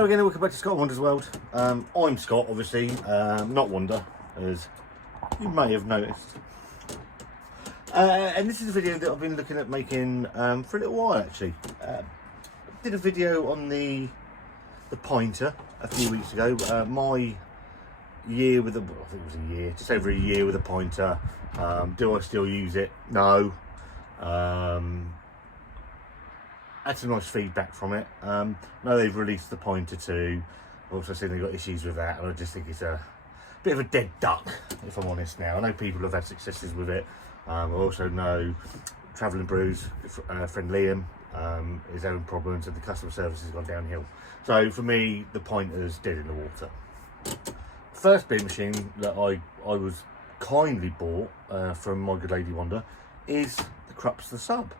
Hello again and welcome back to Scott Wonder's World. I'm Scott, obviously, not Wonder, as you may have noticed. And this is a video that I've been looking at making for a little while, actually. Did a video on the pointer a few weeks ago. My year with I think it was a year, just over a year with a pointer. Do I still use it? No. Had some nice feedback from it. Now they've released the pointer 2. I've also seen they've got issues with that, and I just think it's a bit of a dead duck, if I'm honest now. I know people have had successes with it. I also know Travelling Brews, friend Liam, is having problems and the customer service has gone downhill. So for me, the pointer's dead in the water. First beer machine that I was kindly bought from my good lady Wanda is the Krupps The Sub.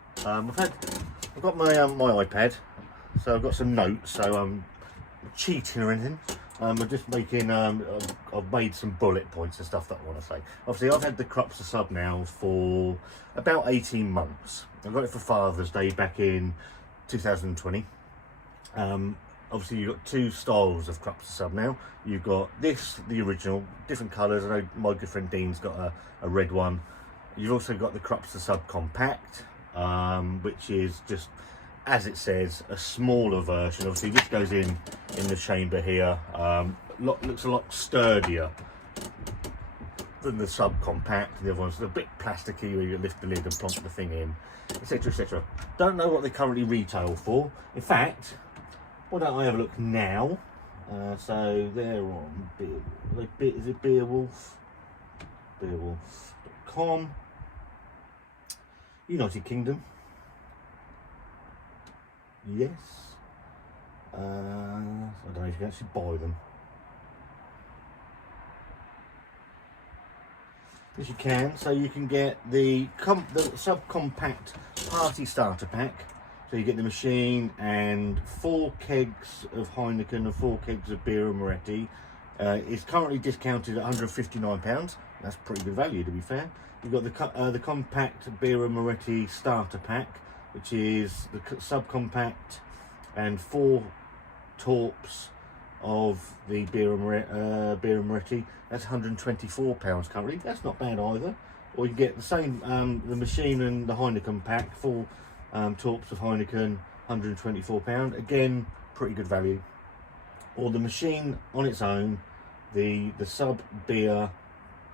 I've got my my iPad, so I've got some notes, so I'm cheating or anything. I'm just making, I've made some bullet points and stuff that I want to say. Obviously, I've had the Krupps The Sub now for about 18 months. I got it for Father's Day back in 2020. Obviously, you've got two styles of Krupps The Sub now. You've got this, the original, different colours. I know my good friend Dean's got a red one. You've also got the Krupps The Sub Compact, which is just, as it says, a smaller version. Obviously this goes in the chamber here. Looks a lot sturdier than the Sub Compact. The other one's a bit plasticky where you lift the lid and plonk the thing in, etc, etc. Don't know what they currently retail for. In fact, why don't I have a look now? So they're on is it Beowulf? Beowulf.com. United Kingdom. Yes. I don't know if you can actually buy them. Yes, you can. So you can get the subcompact party starter pack. So you get the machine and 4 kegs of Heineken and 4 kegs of Birra Moretti. It's currently discounted at £159. That's pretty good value, to be fair. You've got the compact Birra Moretti starter pack, which is the subcompact and 4 torps of the Birra Moretti. That's £124 currently. That's not bad either. Or you get the same, the machine and the Heineken pack, 4 torps of Heineken, £124. Again, pretty good value. Or the machine on its own, the Sub Beer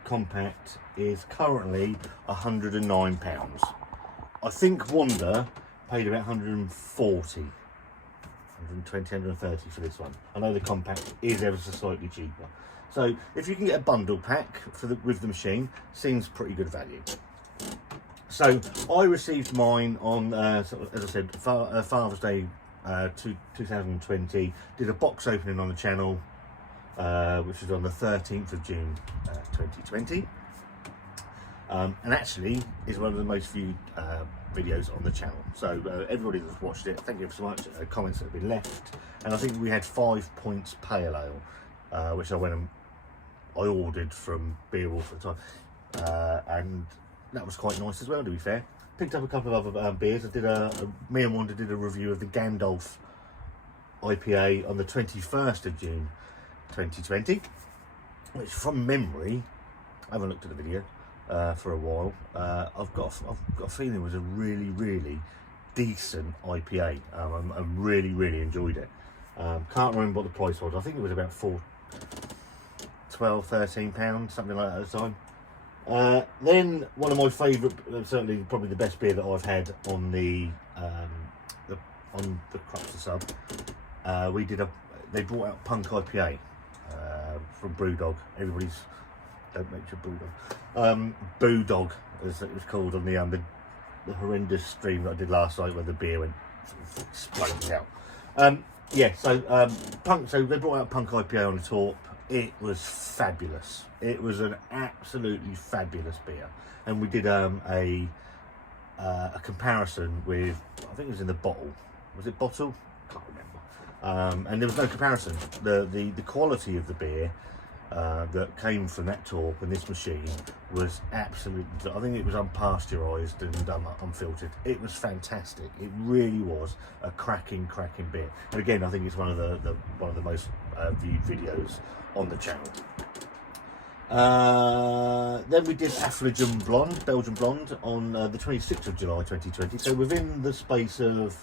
Compact is currently £109. I think Wanda paid about 140, 120, 130 for this one. I know the compact is ever so slightly cheaper. So if you can get a bundle pack with the machine, seems pretty good value. So I received mine on, as I said, Father's Day 2020. Did a box opening on the channel, which was on the 13th of June 2020. And actually is one of the most viewed videos on the channel. So everybody that's watched it, thank you so much. Comments that have been left, and I think we had 5 points pale ale, which I went and I ordered from Beowulf at the time, and that was quite nice as well, to be fair. Picked up a couple of other beers. I did me and Wanda did a review of the Gandalf IPA on the 21st of June 2020, which from memory, I haven't looked at the video for a while. I've got a feeling it was a really decent IPA. I really enjoyed it. Can't remember what the price was. I think it was about £13, something like that at the time. Then one of my favourite, certainly probably the best beer that I've had on the Krupps The Sub. They brought out Punk IPA from Brewdog. Everybody's don't mention Brewdog. Boodog, as it was called on the horrendous stream that I did last night where the beer went exploding out. Yeah, so Punk. So they brought out Punk IPA on the top. It was fabulous. It was an absolutely fabulous beer, and we did a comparison with, I think it was in the bottle. Was it bottle? Can't remember. And there was no comparison. The quality of the beer that came from that torp and this machine was absolutely, I think it was unpasteurised and unfiltered. It was fantastic. It really was a cracking beer. And again, I think it's one of the most viewed videos on the channel. Then we did Affligem Blonde, Belgian Blonde, on the 26th of July 2020. So within the space of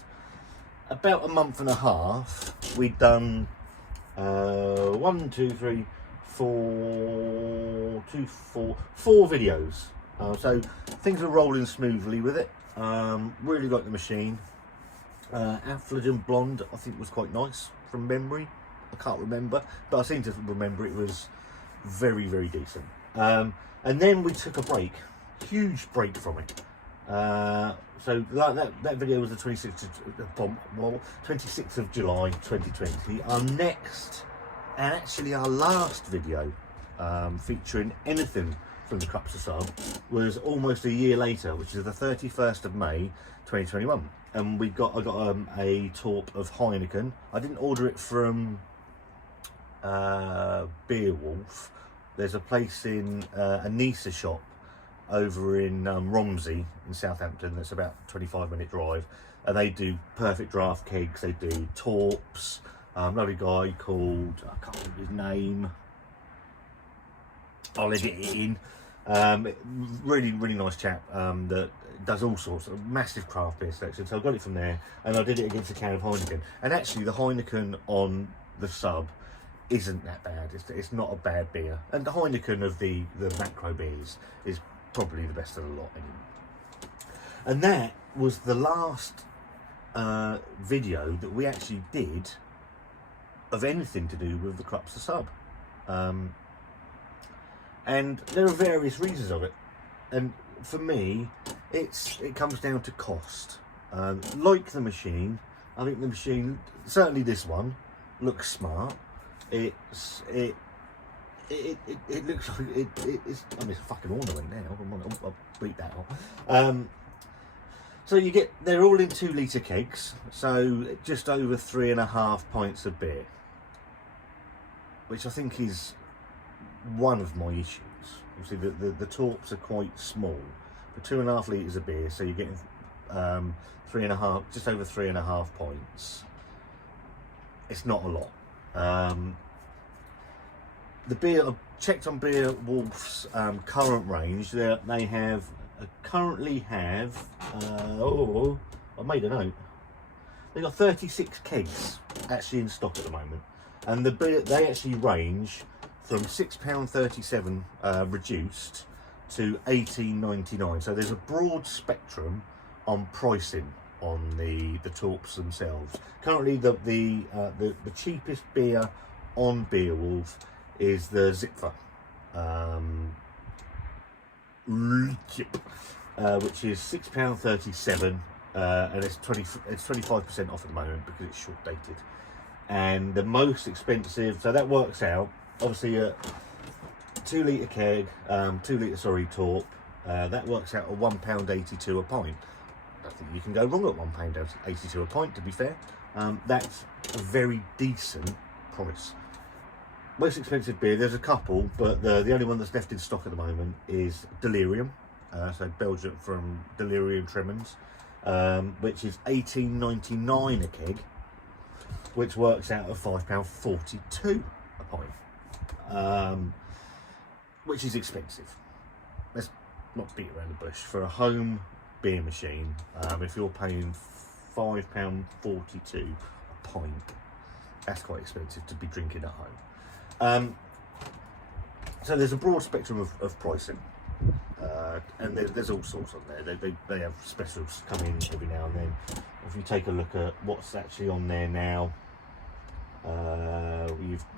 about a month and a half, we'd done 4 videos. So things were rolling smoothly with it. Really liked the machine. Affligem Blonde, I think, was quite nice from memory. I can't remember, but I seem to remember it was very decent. And then we took a break, huge break from it. So that video was the 26th of July 2020. Our next, and actually our last video featuring anything from the Krupps The Sub was almost a year later, which is the 31st of May 2021. And I got a torp of Heineken. I didn't order it from Beerwolf. There's a place in a Nisa shop over in Romsey in Southampton that's about a 25-minute drive, and they do perfect draft kegs. They do torps. Lovely guy called, I can't remember his name, I'll edit it in. Really nice chap that does all sorts of massive craft beer selection. So I got it from there, and I did it against a can of Heineken. And actually the Heineken on the Sub isn't that bad. It's not a bad beer, and the Heineken of the macro beers is probably the best of the lot anyway. And that was the last video that we actually did of anything to do with the Krupps The Sub. And there are various reasons of it, and for me it comes down to cost. Like the machine, I think the machine, certainly this one, looks smart. It looks like it's, I mean, it's a fucking ornament now. I'll bleep that out. So they're all in 2 litre kegs, so just over 3.5 pints of beer, which I think is one of my issues. Obviously the torps are quite small for 2.5 litres of beer, so you're getting just over 3.5 pints. It's not a lot. The beer, I've checked on Beerwolf's current range. They currently have I made a note. They got 36 kegs actually in stock at the moment, and the beer, they actually range from £6.37 reduced to £18.99. So there's a broad spectrum on pricing on the torps themselves. Currently the cheapest beer on Beerwolf is the Zipfer, which is £6.37, and it's 25% off at the moment because it's short dated. And the most expensive, so that works out obviously a 2 litre keg, 2 litre torp, that works out at £1.82 a pint. I think you can go wrong at £1.82 a pint, to be fair. That's a very decent price. Most expensive beer, there's a couple, but the only one that's left in stock at the moment is Delirium, so Belgium from Delirium Tremens, which is £18.99 a keg, which works out at £5.42 a pint, which is expensive. Let's not beat around the bush. For a home beer machine, if you're paying £5.42 a pint, that's quite expensive to be drinking at home. So there's a broad spectrum of pricing, and there's all sorts on there. They have specials come in every now and then. If you take a look at what's actually on there now,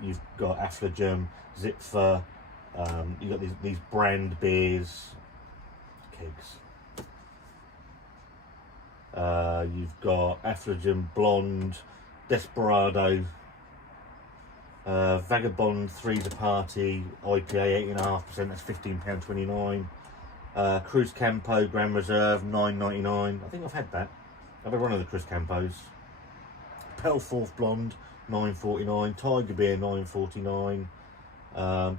you've got Affligem, Zipfer, you've got these brand beers, kegs. You've got Affligem Blonde, Desperado, Vagabond 3 The Party IPA 8.5%, that's £15.29. Cruz Campo Grand Reserve £9.99. I think I've had that. I've had one of the Cruz Campos. Pelforth Blonde £9.49. Tiger Beer £9.49.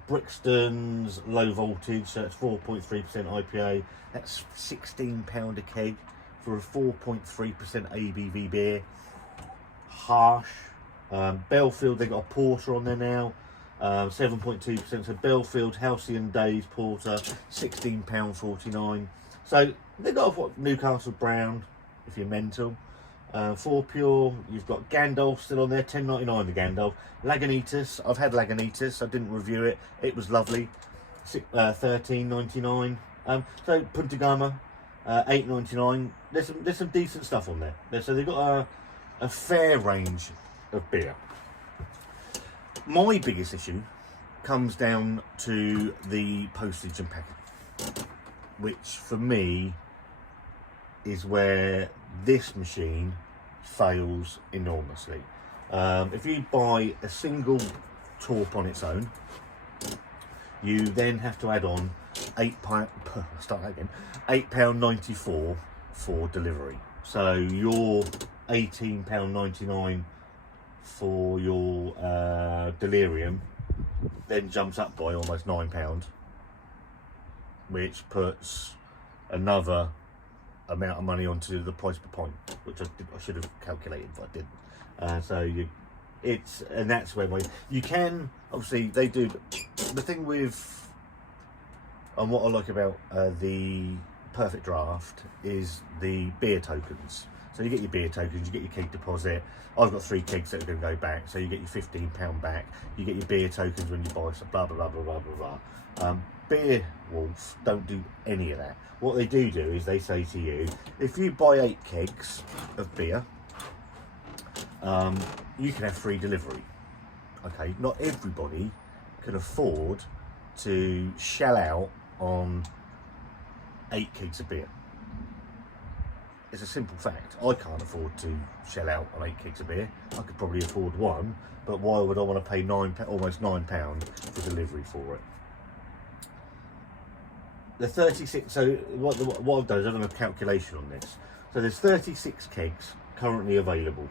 Brixton's low voltage, so it's 4.3% IPA. That's £16 a keg for a 4.3% ABV beer. Harsh. Belfield, they've got a porter on there now, 7.2%. So Belfield Halcyon Days Porter, £16.49. So they've got what, Newcastle Brown, if you're mental. 4 Pure, you've got Gandalf still on there, £10.99 the Gandalf. Lagunitas, I've had Lagunitas, I didn't review it, it was lovely, £13.99. So Punta Gama, £8.99. There's some decent stuff on there. So they've got a fair range of beer. My biggest issue comes down to the postage and packaging, which for me is where this machine fails enormously. If you buy a single torp on its own, you then have to add on £8.94 for delivery. So your £18.99 for your delirium then jumps up by almost £9, which puts another amount of money onto the price per pint, which I should have calculated, but I didn't. And that's where you can, obviously they do the thing with, and what I like about the Perfect Draft is the beer tokens. So you get your beer tokens, you get your keg deposit. I've got 3 kegs that are going to go back, so you get your £15 back. You get your beer tokens when you buy some blah blah blah blah blah blah. Beer Wolf don't do any of that. What they do is they say to you, if you buy 8 kegs of beer, you can have free delivery. Okay, not everybody can afford to shell out on 8 kegs of beer. It's a simple fact. I can't afford to shell out on 8 kegs of beer. I could probably afford one, but why would I want to pay almost £9 for delivery for it? The 36, so what I've done is I've done a calculation on this. So there's 36 kegs currently available.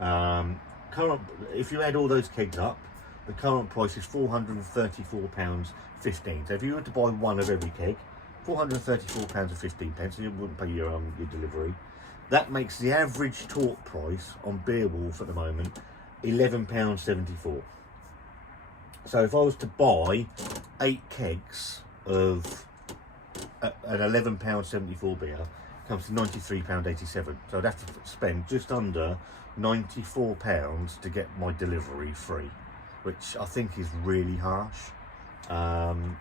If you add all those kegs up, the current price is £434.15. So if you were to buy one of every keg, £434.15, so you wouldn't pay your delivery. That makes the average torque price on Beowulf at the moment £11.74. So if I was to buy 8 kegs of an £11.74 beer, it comes to £93.87. So I'd have to spend just under £94 to get my delivery free, which I think is really harsh. And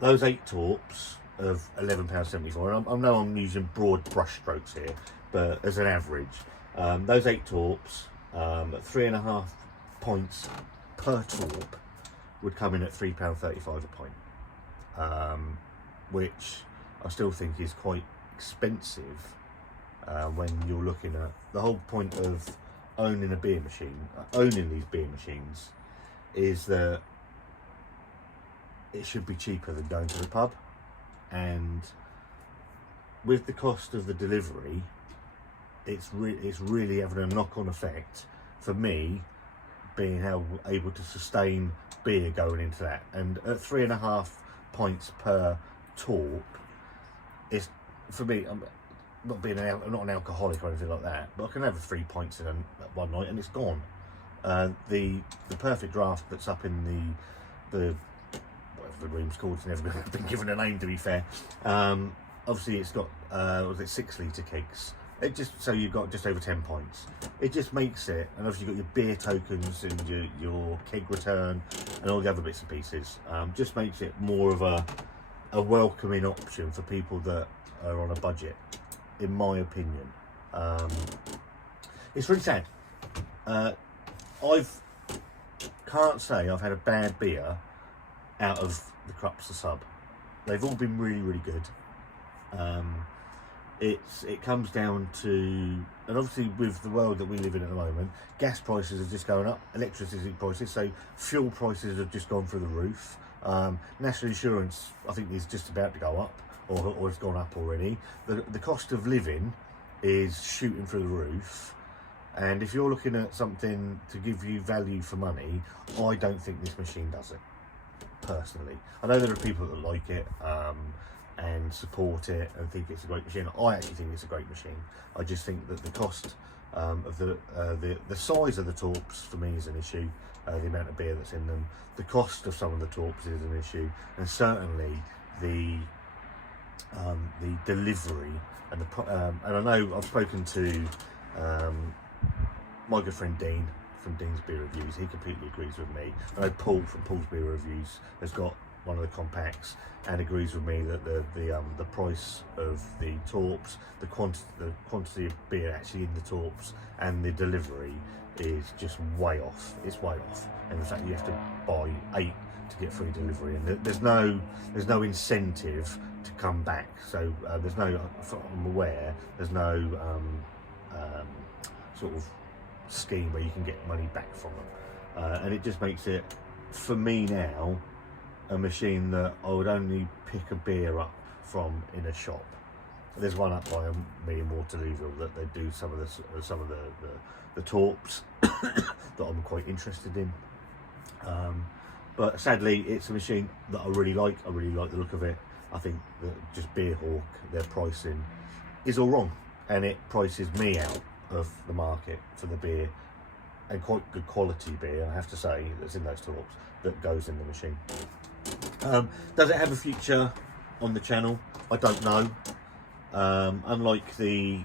those 8 torps of £11.74, I know I'm using broad brush strokes here, but as an average, those 8 torps at 3.5 pints per torp would come in at £3.35 a pint, which I still think is quite expensive when you're looking at the whole point of owning a beer machine, owning these beer machines, is that it should be cheaper than going to the pub. And with the cost of the delivery, it's really having a knock-on effect for me, being able to sustain beer going into that. And at 3.5 pints per torp, it's, for me, I'm not an alcoholic or anything like that, but I can have 3 pints in one night and it's gone. The Perfect Draft that's up in the whatever the room's called, it's never been given a name, to be fair. Obviously it's got 6 litre kegs. It just, so you've got just over 10 pints. It just makes it, and obviously you've got your beer tokens and your keg return and all the other bits and pieces. Just makes it more of a welcoming option for people that are on a budget, in my opinion. It's really sad. Can't say I've had a bad beer out of the Krupps The Sub. They've all been really, really good. It comes down to, and obviously with the world that we live in at the moment, gas prices are just going up, electricity prices, so fuel prices have just gone through the roof. National insurance, I think, is just about to go up, or it's gone up already. The cost of living is shooting through the roof, And if you're looking at something to give you value for money, I don't think this machine does it, personally. I know there are people that like it and support it and think it's a great machine. I actually think it's a great machine. I just think that the cost of the size of the torps for me is an issue. The amount of beer that's in them, the cost of some of the torps is an issue, and certainly the delivery and and I know I've spoken to my good friend Dean from Dean's Beer Reviews. He completely agrees with me. I know Paul from Paul's Beer Reviews has got one of the compacts and agrees with me that the price of the torps, the quantity of beer actually in the torps, and the delivery is just way off. It's way off, and in fact you have to buy 8 to get free delivery, and there's no incentive to come back. So there's no, I'm aware, there's no sort of scheme where you can get money back from them, and it just makes it, for me now, a machine that I would only pick a beer up from in a shop. There's one up by me in Waterlooville that they do some of the torps that I'm quite interested in. But sadly, it's a machine that I really like. I really like the look of it. I think that just Beerhawk, their pricing is all wrong, and it prices me out of the market for the beer, and quite good quality beer, I have to say, that's in those torps that goes in the machine. Does it have a future on the channel? I don't know. Unlike the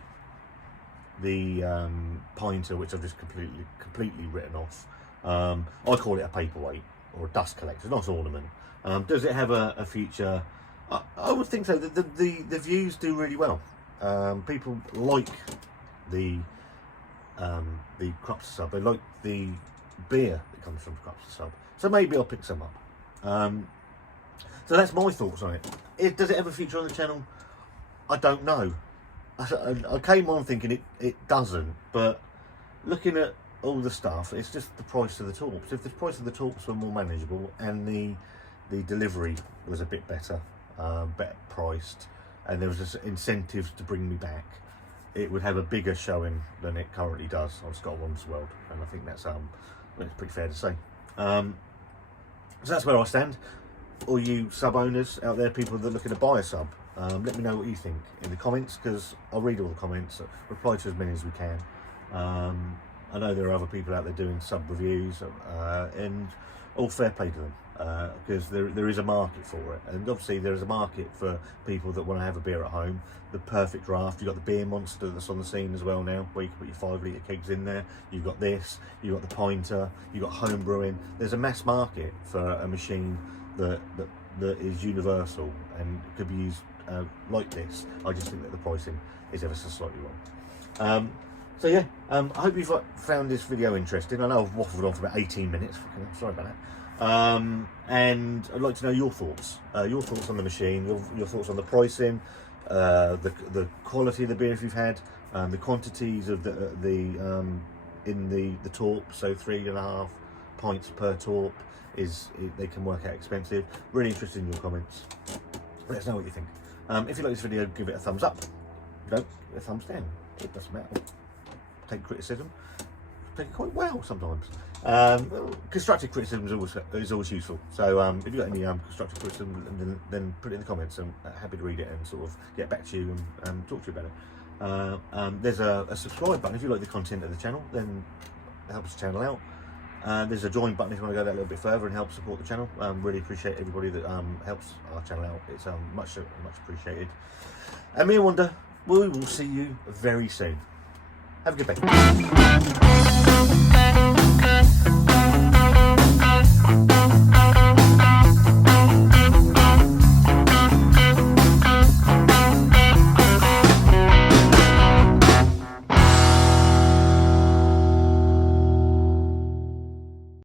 Pinter, which I've just completely written off, I call it a paperweight or a dust collector, not an ornament. Does it have a future? I would think so. The views do really well. People like the Krupps The Sub. They like the beer that comes from Krupps The Sub. So maybe I'll pick some up. So that's my thoughts on it. Does it have a future on the channel? I don't know. I came on thinking it doesn't, but looking at all the stuff, it's just the price of the torps. If the price of the torps were more manageable and the delivery was a bit better, better priced, and there was just incentives to bring me back, it would have a bigger showing than it currently does on Scott One's World, and I think that's pretty fair to say. So that's where I stand. All you sub owners out there, people that are looking to buy a sub, let me know what you think in the comments, because I'll read all the comments, reply to as many as we can. I know there are other people out there doing sub reviews, and all fair play to them, because there is a market for it, and obviously there is a market for people that want to have a beer at home. The perfect draft. You've got the beer monster that's on the scene as well now, where you can put your 5-litre kegs in there. You've got this, you've got the Pinter, you've got home brewing. There's a mass market for a machine that is universal and could be used like this. I just think that the pricing is ever so slightly wrong. So yeah, I hope you've found this video interesting. I know I've waffled on for about 18 minutes. Sorry about that. And I'd like to know your thoughts on the machine, your thoughts on the pricing, the quality of the beer if you've had, the quantities of in the torp. So 3.5 pints per torp they can work out expensive. Really interested in your comments. Let us know what you think. If you like this video, give it a thumbs up. If you don't, give it a thumbs down. It doesn't matter. Take criticism. Take it quite well sometimes. Constructive criticism is always useful. So if you've got any constructive criticism, then put it in the comments. I'm happy to read it and sort of get back to you and talk to you about it. There's a subscribe button if you like the content of the channel, then it helps the channel out. There's a join button if you want to go that a little bit further and help support the channel. Really appreciate everybody that helps our channel out. It's much appreciated. And me and Wonder, we will see you very soon. Have a good day.